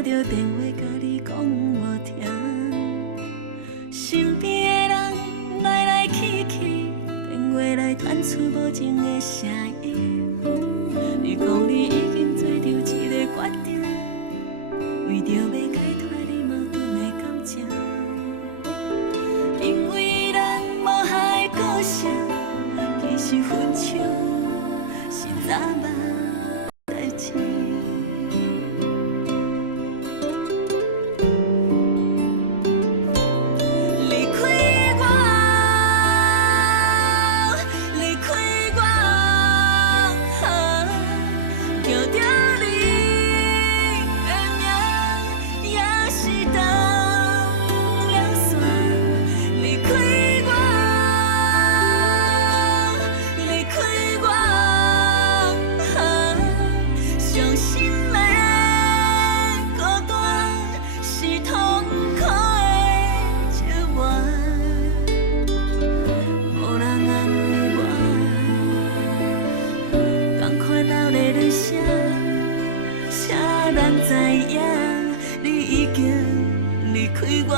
打着电话甲你讲无听，身边的人来来去去，电话来传出无情的声音。你讲你已经做着一个决定，为着要解脱你矛盾的感情，因为咱无害的个性，其实分手是早晚代志。离开我，离开我，叫着你的名，也是当了线。离开我，离开我，伤心的孤单是痛苦的笑话，无人安慰我，同款流泪的声，谁人知影？你已经离开我。